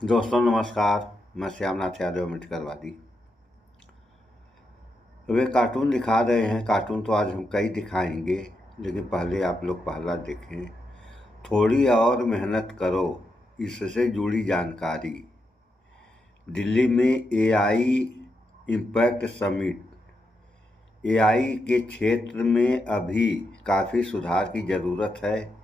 दोस्तों नमस्कार। मैं श्यामनाथ यादव मिटकरवादी। वे कार्टून दिखा रहे हैं। कार्टून तो आज हम कई दिखाएंगे, लेकिन पहले आप लोग पहला देखें। थोड़ी और मेहनत करो, इससे जुड़ी जानकारी। दिल्ली में एआई इम्पैक्ट समिट। एआई के क्षेत्र में अभी काफ़ी सुधार की ज़रूरत है।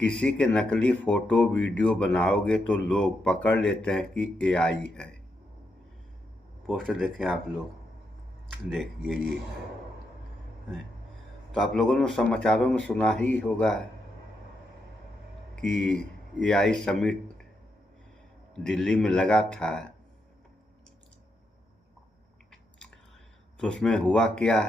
किसी के नकली फ़ोटो वीडियो बनाओगे तो लोग पकड़ लेते हैं कि एआई है। पोस्टर देखें आप लोग, देखिए ये है। तो आप लोगों ने समाचारों में सुना ही होगा कि एआई समिट दिल्ली में लगा था। तो उसमें हुआ क्या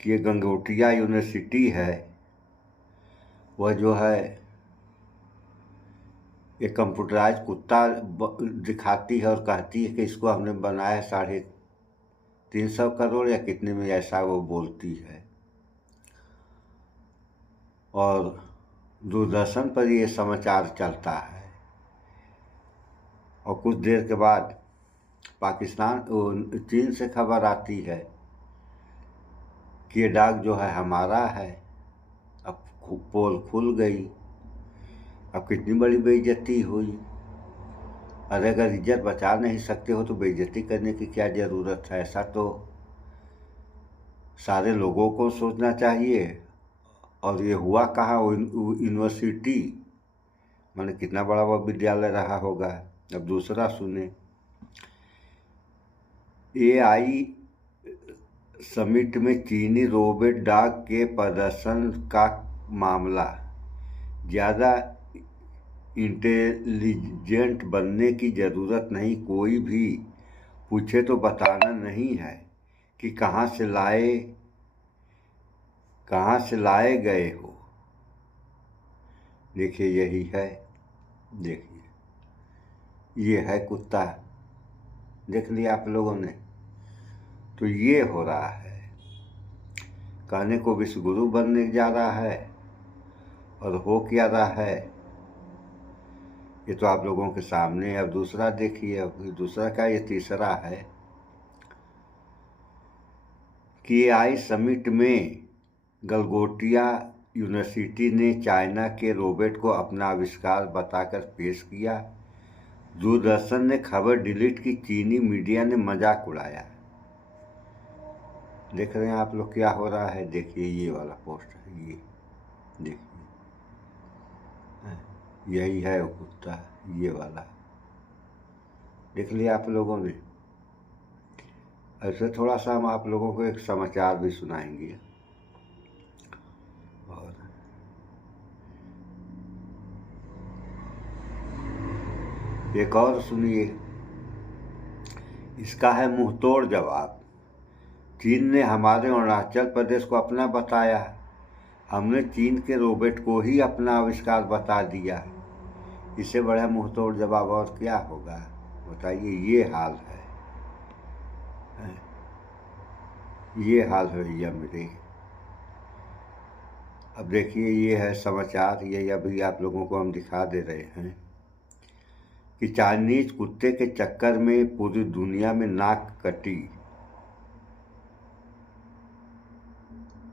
कि ये गंगोटिया यूनिवर्सिटी है, वह जो है एक कंप्यूटराइज कुत्ता दिखाती है और कहती है कि इसको हमने बनाया 350 करोड़ या कितने में, ऐसा वो बोलती है। और दूरदर्शन पर ये समाचार चलता है। और कुछ देर के बाद चीन से खबर आती है कि ये डाक जो है हमारा है। अब पोल खुल गई। अब कितनी बड़ी बेइज्जती हुई। अरे अगर इज्जत बचा नहीं सकते हो तो बेइज्जती करने की क्या ज़रूरत है। ऐसा तो सारे लोगों को सोचना चाहिए। और ये हुआ कहाँ, यूनिवर्सिटी, मैंने कितना बड़ा वह विद्यालय रहा होगा। अब दूसरा सुने। एआई समिट में चीनी रोबोट डॉग के प्रदर्शन का मामला। ज़्यादा इंटेलिजेंट बनने की ज़रूरत नहीं। कोई भी पूछे तो बताना नहीं है कि कहाँ से लाए गए हो। देखिए यही है। देखिए ये है कुत्ता। देख लिया आप लोगों ने। तो ये हो रहा है। कहने को विश्वगुरु बनने जा रहा है और हो क्या रहा है ये तो आप लोगों के सामने। अब दूसरा देखिए। अब दूसरा क्या, ये तीसरा है कि एआई समिट में गलगोटिया यूनिवर्सिटी ने चाइना के रोबोट को अपना आविष्कार बताकर पेश किया। दूरदर्शन ने खबर डिलीट की। चीनी मीडिया ने मजाक उड़ाया। देख रहे हैं आप लोग क्या हो रहा है। देखिए ये वाला पोस्ट है, ये देखिए यही है वो कुत्ता, ये वाला। देख लिया आप लोगों ने। ऐसे थोड़ा सा हम आप लोगों को एक समाचार भी सुनाएंगे। और एक और सुनिए। इसका है मुंह तोड़ जवाब। चीन ने हमारे अरुणाचल प्रदेश को अपना बताया। हमने चीन के रोबोट को ही अपना आविष्कार बता दिया। इससे बड़ा मुंह तोड़ जवाब और क्या होगा बताइए। ये हाल है। ये हाल है भैया मेरे। अब देखिए ये है समाचार। ये अभी आप लोगों को हम दिखा दे रहे हैं कि चाइनीज कुत्ते के चक्कर में पूरी दुनिया में नाक कटी।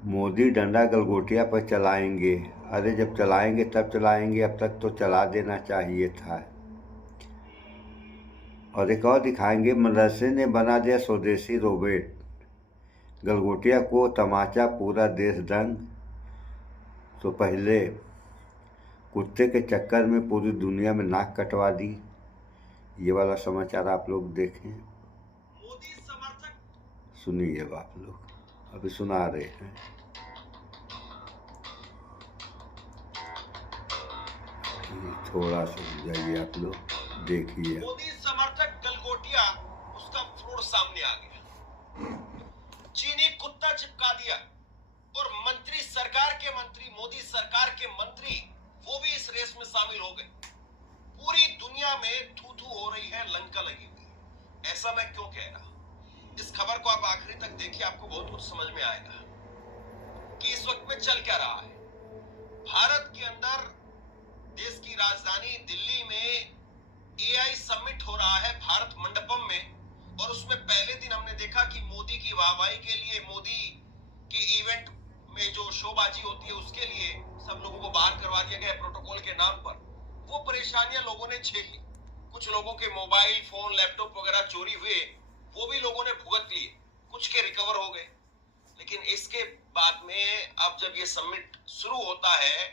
मोदी डंडा गलगोटिया पर चलाएंगे। अरे जब चलाएंगे तब चलाएंगे, अब तक तो चला देना चाहिए था। और एक और दिखाएंगे। मदरसे ने बना दिया स्वदेशी रोबोट। गलगोटिया को तमाचा, पूरा देश दंग। तो पहले कुत्ते के चक्कर में पूरी दुनिया में नाक कटवा दी। ये वाला समाचार आप लोग देखें, मोदी समर्थक सुनिए। आप लोग अभी सुना रहे हैं। थोड़ा सा जाइए आप लोग, देखिए। मोदी समर्थक गलगोटिया, उसका फ्रोड सामने आ गया। चीनी कुत्ता चिपका दिया और मोदी सरकार के मंत्री वो भी इस रेस में शामिल हो गए। पूरी दुनिया में थू थू हो रही है, लंका लगी हुई है। ऐसा मैं क्यों कह रहा हूं? इस खबर को आप आखिरी तक देखिए, आपको बहुत कुछ समझ में आएगा कि इस वक्त में चल क्या रहा है। भारत के अंदर देश की राजधानी दिल्ली में एआई समिट हो रहा है भारत मंडपम में, और उसमें पहले दिन हमने देखा कि मोदी की वाहवाही के लिए, मोदी के इवेंट में जो शोबाजी होती है उसके लिए सब लोगों को बाहर करवा दिया गया प्रोटोकॉल के नाम पर। वो परेशानियां लोगों ने झेली, कुछ लोगों के मोबाइल फोन लैपटॉप वगैरह चोरी हुए, वो भी लोगों ने भुगत लिए, कुछ के रिकवर हो गए। लेकिन इसके बाद में अब जब ये समिट शुरू होता है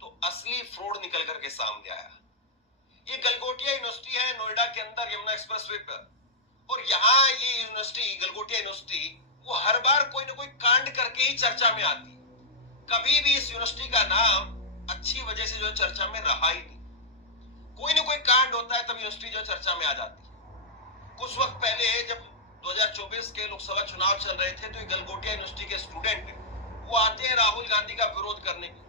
तो असली फ्रॉड निकल करके सामने आया। ये गलगोटिया यूनिवर्सिटी है नोएडा के अंदर, यमुना एक्सप्रेसवे पर, और यहाँ ये यूनिवर्सिटी, गलगोटिया यूनिवर्सिटी, वो हर बार कोई ना कोई कांड करके ही चर्चा में आती। कभी भी इस यूनिवर्सिटी का नाम अच्छी वजह से जो है चर्चा में रहा ही नहीं। कोई ना कोई कांड होता है तब यूनिवर्सिटी जो चर्चा में आ जाती है। कुछ वक्त पहले जब 2024 के लोकसभा चुनाव चल रहे थे तो ये गलगोटिया यूनिवर्सिटी के स्टूडेंट वो आते हैं राहुल गांधी का विरोध करने के,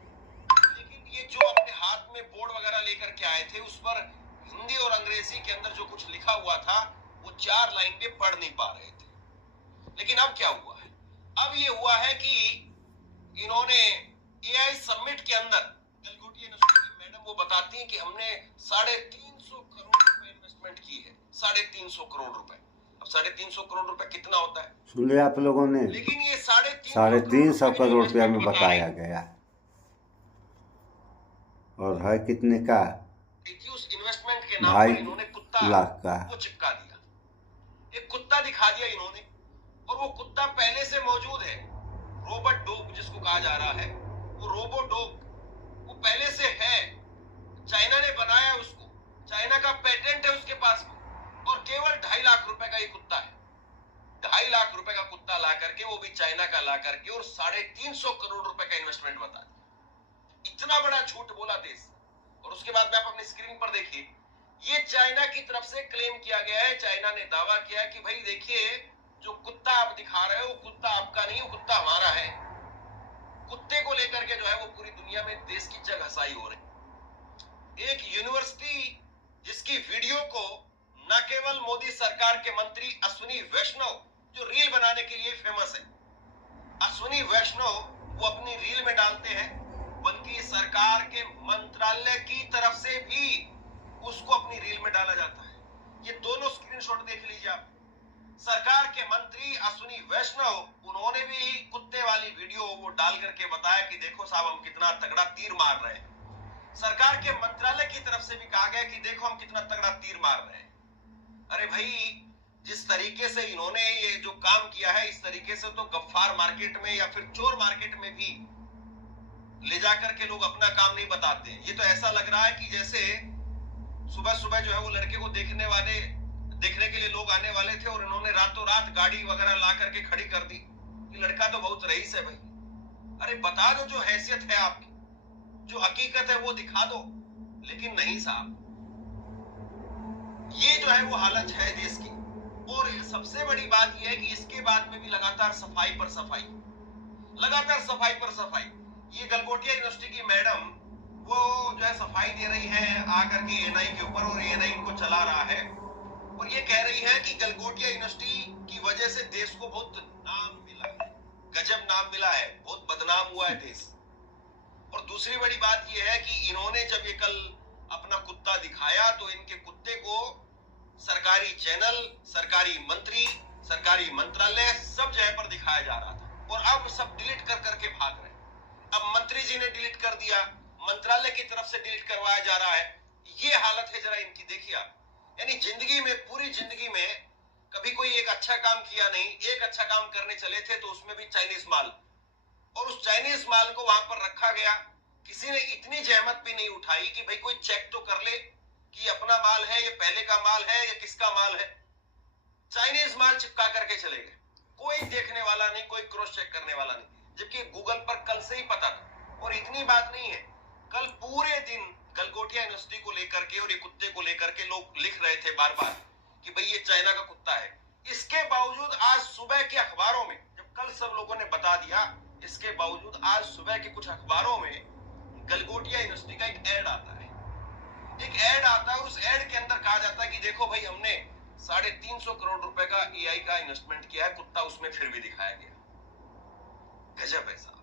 लेकिन ये जो अपने हाथ में बोर्ड वगैरह लेकर के आए थे उस पर हिंदी और अंग्रेजी के अंदर जो कुछ लिखा हुआ था वो 4 लाइन पे पढ़ नहीं पा रहे थे। लेकिन अब क्या हुआ है, अब ये हुआ है कि इन्होंने एआई समिट के अंदर गलगोटिया यूनिवर्सिटी की मैडम वो बताती हैं कि हमने 350 करोड़ रुपए इन्वेस्टमेंट की है। 350 करोड़ रुपए, अब 350 करोड़ रुपए कितना होता है सुन लिया आप लोगों ने। लेकिन ये 350 करोड़ रुपया में बताया गया, और है कितने का? उस इन्वेस्टमेंट के नाम पर इन्होंने कुत्ता लाख का वो चिपका दिया, एक कुत्ता दिखा दिया इन्होंने, और वो कुत्ता पहले से मौजूद है। रोबोट डॉग जिसको कहा जा रहा है, वो रोबो डॉग वो पहले से है, चाइना ने बनाया उसको, चाइना का पेटेंट है उसके पास में, और केवल 2.5 लाख रुपए का ये कुत्ता है। 2.5 लाख रुपए का कुत्ता ला करके, वो भी चाइना का ला करके, और 350 करोड़ रुपए का इन्वेस्टमेंट बता दिया। इतना बड़ा झूठ बोला देश। और उसके बाद में आप अपनी स्क्रीन पर देखिए, ये चाइना की तरफ से क्लेम किया गया है, चाइना ने दावा किया है कि भाई देखिए जो कुत्ता आप दिखा रहे हो वो कुत्ता आपका नहीं, वो कुत्ता हमारा है। कुत्ते को लेकर के जो है वो पूरी दुनिया में देश की जग हसाई हो रही। एक यूनिवर्सिटी जिसकी वीडियो को न केवल मोदी सरकार के मंत्री अश्विनी वैष्णव जो रील बनाने के लिए फेमस है, अश्विनी वैष्णव वो अपनी रील में डालते हैं, बल्कि सरकार के मंत्रालय की तरफ से भी उसको अपनी रील में डाला जाता है। ये दोनों स्क्रीनशॉट देख लीजिए आप। सरकार के मंत्री अश्विनी वैष्णव, उन्होंने भी कुत्ते वाली वीडियो वो डाल करके बताया कि देखो साहब हम कितना तगड़ा तीर मार रहे हैं। सरकार के मंत्रालय की तरफ से भी कहा गया कि देखो हम कितना तगड़ा तीर मार रहे हैं। अरे भाई, जिस तरीके से इन्होंने ये जो काम किया है, इस तरीके से तो गफ्फार मार्केट में या फिर चोर मार्केट में भी ले जाकर के लोग अपना काम नहीं बताते। ये तो ऐसा लग रहा है कि जैसे सुबह सुबह जो है वो लड़के को देखने के लिए लोग आने वाले थे और इन्होंने रातों रात गाड़ी वगैरह ला करके खड़ी कर दी कि लड़का तो बहुत रईस है भाई। अरे बता दो जो हैसियत है आपकी, जो हकीकत है वो दिखा दो। लेकिन नहीं साहब, ये जो है वो हालत है देश की। और सबसे बड़ी बात ये है कि इसके बाद में भी लगातार सफाई पर सफाई, लगातार सफाई पर सफाई। ये गलगोटिया यूनिवर्सिटी की मैडम वो जो है सफाई दे रही है आकर के एएनआई के ऊपर, और एएनआई इनको चला रहा है, और ये कह रही है कि गलगोटिया यूनिवर्सिटी की वजह से देश को बहुत नाम मिला है, गजब नाम मिला है, बहुत बदनाम हुआ है देश। और दूसरी बड़ी बात ये है कि इन्होंने जब ये कल अपना कुत्ता दिखाया तो इनके कुत्ते को सरकारी चैनल, सरकारी मंत्री, सरकारी मंत्रालय सब जगह पर दिखाया जा रहा था, और अब सब डिलीट कर करके भाग रहे हैं। अब मंत्री जी ने डिलीट कर दिया, मंत्रालय की तरफ से डिलीट करवाया जा रहा है। ये हालत है जरा इनकी, देखिए आप। यानी जिंदगी में, पूरी जिंदगी में कभी कोई एक अच्छा काम किया नहीं, एक अच्छा काम करने चले थे तो उसमें भी चाइनीज माल, और उस चाइनीज माल को वहां पर रखा गया। किसी ने इतनी जहमत भी नहीं उठाई कि भाई कोई चेक तो कर ले कि अपना माल है, ये पहले का माल है, ये किसका माल है। चाइनीज माल चिपका करके चले गए, कोई देखने वाला नहीं, कोई क्रॉस चेक करने वाला नहीं, जबकि गूगल पर कल से ही पता था। और इतनी बात नहीं है, कल पूरे दिन गलगोटिया यूनिवर्सिटी को लेकर के और ये कुत्ते को लेकर के लोग लिख रहे थे बार बार कि भाई ये चाइना का कुत्ता है। इसके बावजूद आज सुबह के अखबारों में, जब कल सब लोगों ने बता दिया, इसके बावजूद आज सुबह के कुछ अखबारों में गलगोटिया यूनिवर्सिटी का एक ऐड आता है। एक ऐड आता है, उस ऐड के अंदर कहा जाता है कि देखो भाई हमने 350 करोड़ रुपए का एआई का इन्वेस्टमेंट किया है, कुत्ता उसमें फिर भी दिखाया गया। गजब है साहब,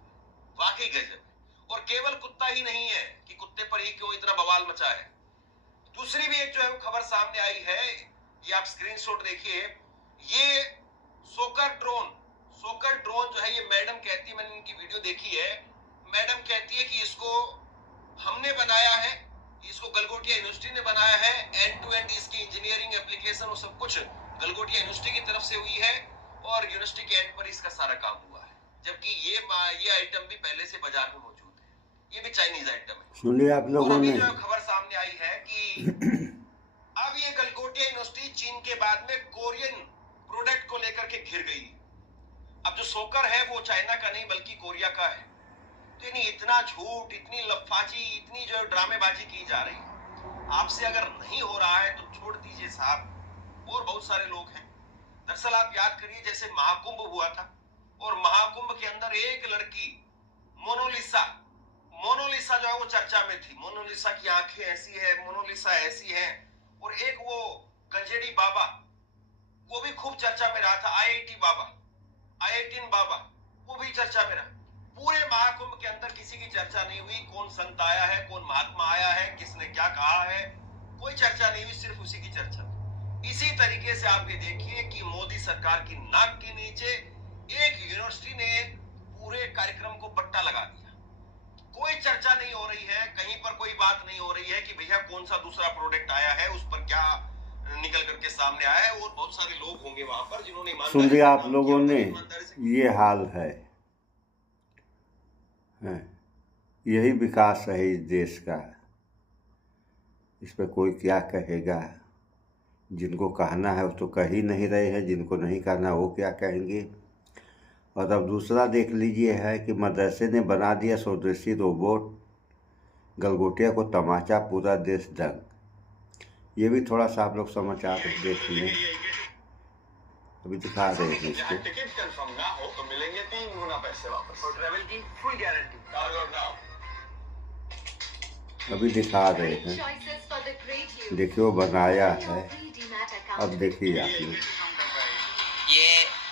केवल कुत्ता ही नहीं है कि कुत्ते पर ही क्यों इतना बवाल मचा है, दूसरी भी एक जो है वो खबर सामने आई है। ये आप स्क्रीनशॉट देखिए, ये सोकर ड्रोन जो है, ये मैडम कहती है, मैंने इनकी वीडियो देखी है, मैडम कहती है कि इसको हमने बनाया है, इसको गलगोटिया यूनिवर्सिटी ने बनाया है, एंड टू एंड इसकी इंजीनियरिंग एप्लीकेशन वो सब कुछ गलगोटिया यूनिवर्सिटी की तरफ से हुई है और यूनिवर्सिटी के एंड पर इसका सारा काम हुआ है, जबकि ये आइटम भी पहले से बाजार में मौजूद है, ये भी चाइनीज आइटम है। सुनिए आप लोगों ने, जो खबर सामने आई है कि अब ये गलगोटिया यूनिवर्सिटी चीन के बाद में कोरियन प्रोडक्ट को लेकर के घिर गई। अब जो सोकर है वो चाइना का नहीं बल्कि कोरिया का है। तो इतना झूठ, इतनी लफाजी, इतनी जो ड्रामेबाजी की जा रही है। आपसे अगर नहीं हो रहा है तो छोड़ दीजिए साहब, और बहुत सारे लोग हैं। दरअसल आप याद करिए जैसे महाकुंभ हुआ था और महाकुंभ के अंदर एक लड़की मोनालिसा जो है वो चर्चा में थी। मोनालिसा की आंखें ऐसी है, मोनालिसा ऐसी है, और एक वो गंजेड़ी बाबा वो भी खूब चर्चा में रहा था, IITN बाबा वो भी चर्चा में रहा। पूरे महाकुंभ के अंदर किसी की चर्चा नहीं हुई, कौन संत आया है, कौन महात्मा आया है, किसने क्या कहा है, कोई चर्चा नहीं हुई, सिर्फ उसी की चर्चा। इसी तरीके से आप ये देखिए कि मोदी सरकार की नाक के नीचे एक यूनिवर्सिटी ने पूरे कार्यक्रम को पट्टा लगा दिया। कोई चर्चा नहीं हो रही है, कहीं पर कोई बात नहीं हो रही है कि भैया कौन सा दूसरा प्रोडक्ट आया है, उस पर क्या निकल करके सामने आया है, और बहुत सारे लोग होंगे वहां पर जिन्होंने सुन लिया आप लोगों ने, ये हाल है। यही विकास है इस देश का। इस पर कोई क्या कहेगा, जिनको कहना है वो तो कह ही नहीं रहे हैं, जिनको नहीं कहना वो क्या कहेंगे। और अब दूसरा देख लीजिए है कि मदरसे ने बना दिया स्वदेशी रोबोट, गलगोटिया को तमाचा, पूरा देश दंग। ये भी थोड़ा सा आप लोग समाचार देख लें, अभी दिखा रहे हैं इसको। टिकट कंफर्म ना हो तो मिलेंगे 3 गुना पैसे वापस और ट्रैवल की फुल गारंटी। अभी दिखा रहे हैं, देखिए वो बनाया है। अब देखिए आप लोग, ये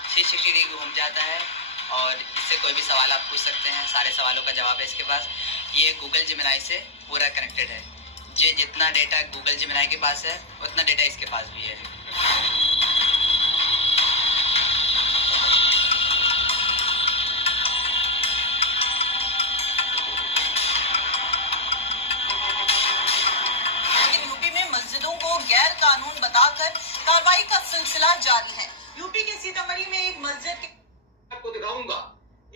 360 डिग्री घूम जाता है और इससे कोई भी सवाल आप पूछ सकते हैं, सारे सवालों का जवाब है इसके पास। ये गूगल जेमिनाई से पूरा कनेक्टेड है। ये जितना डेटा गूगल जेमिनाई के पास है उतना डेटा इसके पास भी है। गैर कानून बताकर कार्रवाई का सिलसिला जारी है। यूपी के सीतामढ़ी में एक मस्जिद के आपको दिखाऊंगा,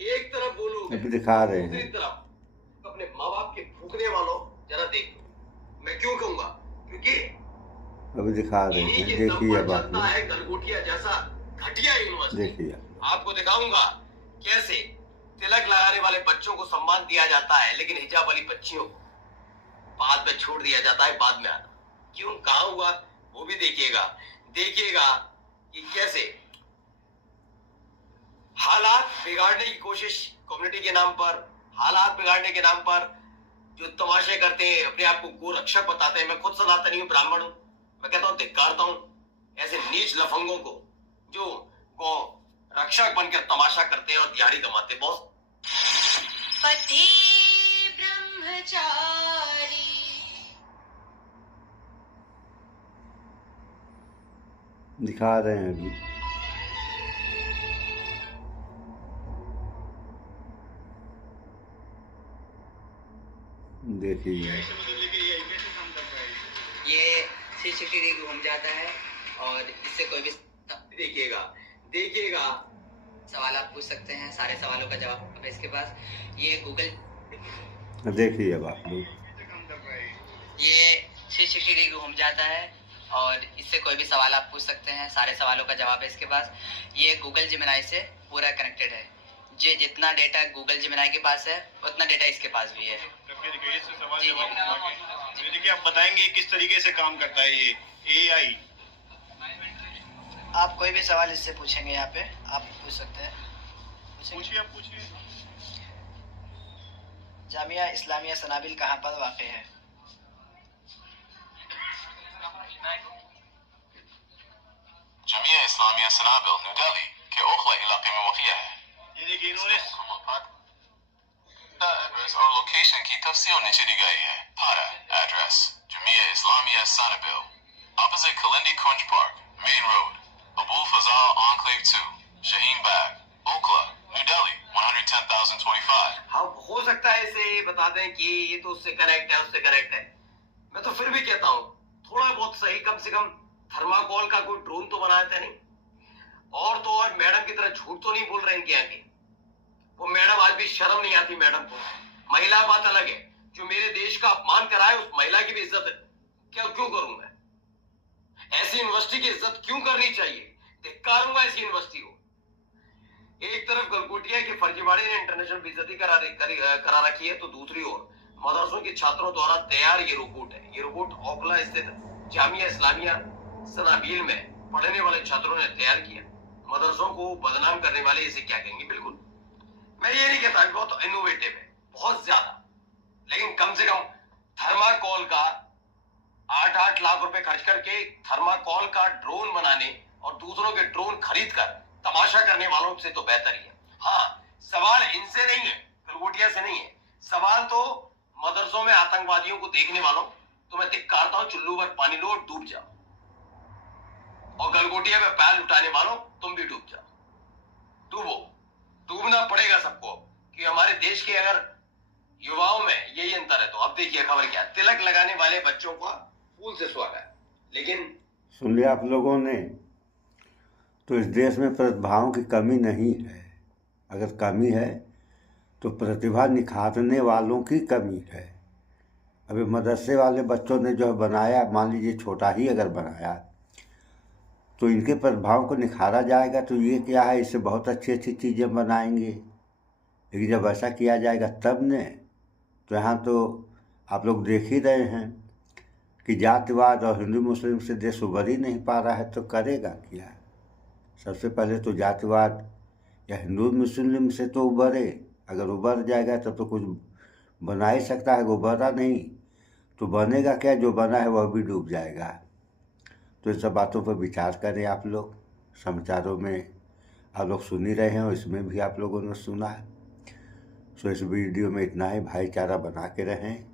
एक तरफ बोलोगे, अभी दिखा रहे हैं, दूसरी तरफ अपने माँ बाप के फूकने वालों जरा देखो। मैं क्यों कहूंगा, क्योंकि अभी दिखा रहे हैं, देखिए अब आप लोग, है गलगोटिया जैसा घटिया यूनिवर्सिटी। देखिए आपको दिखाऊंगा कैसे तिलक लगाने वाले बच्चों को सम्मान दिया जाता है, लेकिन हिजाब वाली बच्चियों को बाद में छोड़ दिया जाता है, बाद में आना। क्यों, कहां हुआ वो भी देखिएगा कि कैसे हालात बिगाड़ने की कोशिश कम्युनिटी के नाम पर, हालात बिगाड़ने के नाम पर जो तमाशे करते हैं, अपने आप को गोरक्षक बताते हैं। मैं खुद सनातनी हूं, ब्राह्मण हूं, मैं कहता हूं धिक्कारता हूं ऐसे नीच लफंगों को जो गौ रक्षक बनकर तमाशा करते हैं और दिहाड़ी कमाते। बॉस पति ब्रह्मचारी दिखा रहे हैं अभी, देखिए ये 360 डिग्री घूम जाता है और इससे कोई भी देखिएगा सवाल आप पूछ सकते हैं, सारे सवालों का जवाब है इसके पास। ये गूगल, देखिए अब आप लोग, ये 360 डिग्री घूम जाता है और इससे कोई भी सवाल आप पूछ सकते हैं, सारे सवालों का जवाब है इसके पास। ये गूगल जेमिनाई से पूरा कनेक्टेड है। ये जितना डेटा गूगल जेमिनाई के पास है उतना डेटा इसके पास भी है। देखिए आप बताएंगे किस तरीके से काम करता है ये AI। आप कोई भी सवाल इससे पूछेंगे, यहाँ पे आप पूछ सकते हैं। पूछिए। जामिया इस्लामिया सनाबिल कहाँ पर वाक़ है? जमिया इस्लामिया सनाबिल न्यू दिल्ली के ओखला इलाके में वाक़ है। ये देखिए इन्होंने एड्रेस और लोकेशन की तफसील नीचे दी गई है। पारा address Jamia Islamia Sanabil, opposite Kalindi Kunj park, main road, Abul Fazal enclave 2, Shaheen Bagh, Okhla, New Delhi 110,025। हाँ, हो सकता है इसे ये बता दें कि ये तो उससे कनेक्ट है, उससे कनेक्ट है। मैं तो फिर भी कहता हूँ थोड़ा बहुत सही, कम से कम थर्माकोल का कोई ड्रोन तो बनाया था नहीं। और तो और मैडम की तरह झूठ तो नहीं बोल रहे इनके आगे। वो मैडम आज भी शर्म नहीं आती मैडम को। महिला बात अलग है, जो मेरे देश का अपमान कराए उस महिला की भी इज्जत क्यों करूं मैं? ऐसी यूनिवर्सिटी की इज्जत क्यों करनी चाहिए? धिक्कारूंगा ऐसी यूनिवर्सिटी को। एक तरफ गलगोटिया के फर्जीवाड़े ने इंटरनेशनल बेइज्जती करा रखी है, तो दूसरी ओर मदरसों के छात्रों द्वारा तैयार ये रोबोट है। ये रोबोट ओखला स्थित जामिया इस्लामिया सनाबील में पढ़ने वाले छात्रों ने तैयार किया। मदरसों को बदनाम करने वाले इसे क्या कहेंगे? बिल्कुल, मैं ये नहीं कहता बहुत इनोवेटिव है, बहुत ज्यादा, लेकिन कम से कम थर्माकोल का 8-8 लाख रुपए खर्च करके थर्माकोल का ड्रोन बनाने और दूसरों के ड्रोन खरीद कर तमाशा करने वालों से तो बेहतर ही है। हाँ, सवाल इनसे नहीं है, गलगोटिया से नहीं है, सवाल तो मदरसों में आतंकवादियों को देखने वालों। तो मैं धिक्कारता हूं, चुल्लू भर पानी लो और डूब जाओ। और गलगोटिया में पैर लुटाने वालों, तुम भी डूब जाओ, डूबो। डूबना पड़ेगा सबको, कि हमारे देश के अगर युवाओं में यही अंतर है। तो अब देखिए खबर क्या, तिलक लगाने वाले बच्चों का फूल से स्वागत है, लेकिन सुन लिया आप लोगों ने। तो इस देश में प्रतिभाओं की कमी नहीं है। अगर कमी है तो प्रतिभा निखारने वालों की कमी है। अभी मदरसे वाले बच्चों ने जो बनाया, मान लीजिए छोटा ही अगर बनाया, तो इनके प्रतिभाओं को निखारा जाएगा। तो ये क्या है, इससे बहुत अच्छी अच्छी चीज़ें बनाएंगे। लेकिन जब ऐसा किया जाएगा तब ने, तो यहाँ तो आप लोग देख ही रहे हैं कि जातिवाद और हिंदू मुस्लिम से देश उभर ही नहीं पा रहा है, तो करेगा क्या? सबसे पहले तो जातिवाद या हिंदू मुस्लिम से तो उभरे। अगर उभर जाएगा तब तो कुछ बना ही सकता है। उभरा नहीं तो बनेगा क्या? जो बना है वह भी डूब जाएगा। तो इन सब बातों पर विचार करें आप लोग। समाचारों में आप लोग सुन ही रहे हैं और इसमें भी आप लोगों ने सुना है। सो इस वीडियो में इतना ही। भाईचारा बना के रहें,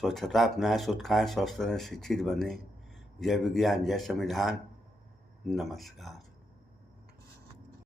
स्वच्छता अपनाएं, शुद्ध खाएं, स्वस्थ रहें, शिक्षित बने। जय विज्ञान, जय संविधान। नमस्कार।